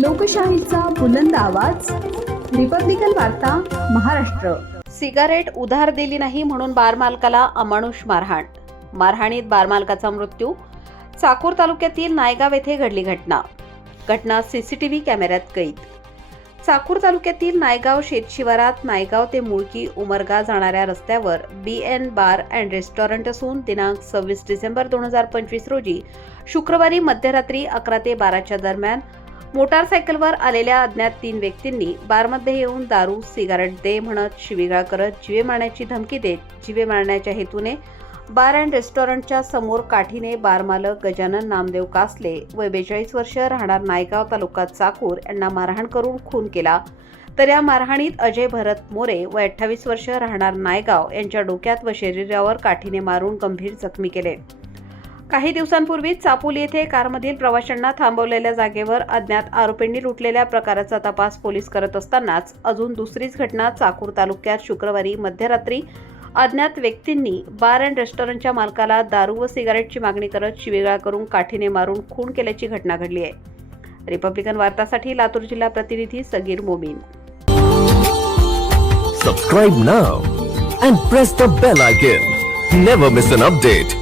लोकशाहीचा बुलंद आवाज, रिपब्लिकन वार्ता, महाराष्ट्र। सिगारेट उधार दिली नाही म्हणून बार मालकाला अमानुष मारहाण। मारहाणीत बार मालकाचा मृत्यू। चाकूर तालुक्यातील नायगाव येथे घडली घटना सीसीटीव्ही कॅमेऱ्यात कैद। चाकूर तालुक्यातील नायगाव शेतशिवारात नायगाव ते मुळकी उमरगा जाणाऱ्या रस्त्यावर BN बार अँड रेस्टॉरंट असून दिनांक 26 डिसेंबर 2025 रोजी शुक्रवारी मध्यरात्री 11 ते 12च्या दरम्यान मोटारसायकलवर आलेल्या अज्ञात 3 व्यक्तींनी बारमध्ये येऊन दारू, सिगारेट दे म्हणत शिवीगाळ करत जीवे मारण्याची धमकी देत जीवे मारण्याच्या हेतूने बार अँड रेस्टॉरंटच्या समोर काठीने बार मालक गजानन नामदेव कासले वय 42 वर्ष राहणार नायगाव तालुका चाकूर यांना मारहाण करून खून केला। तर या मारहाणीत अजय भरत मोरे वय 28 वर्ष राहणार नायगाव यांच्या डोक्यात व शरीरावर काठीने मारून गंभीर जखमी केले। काही दिवसांपूर्वी चापोली येथे कारमधील प्रवाशांना थांबवलेल्या जागेवर अज्ञात आरोपींनी लुटलेल्या प्रकाराचा तपास पोलीस करत असतानाच अजून दुसरीच घटना चाकूर तालुक्यात शुक्रवारी मध्यरात्री अज्ञात व्यक्तींनी बार अँड रेस्टॉरंटच्या मालकाला दारू व सिगारेटची मागणी करत शिवीगाळ करून काठीने मारून खून केल्याची घटना घडली आहे। रिपब्लिकन वार्तासाठी लातूर जिल्हा प्रतिनिधी Sagir Momin. Subscribe now and press the bell icon. Never miss an update.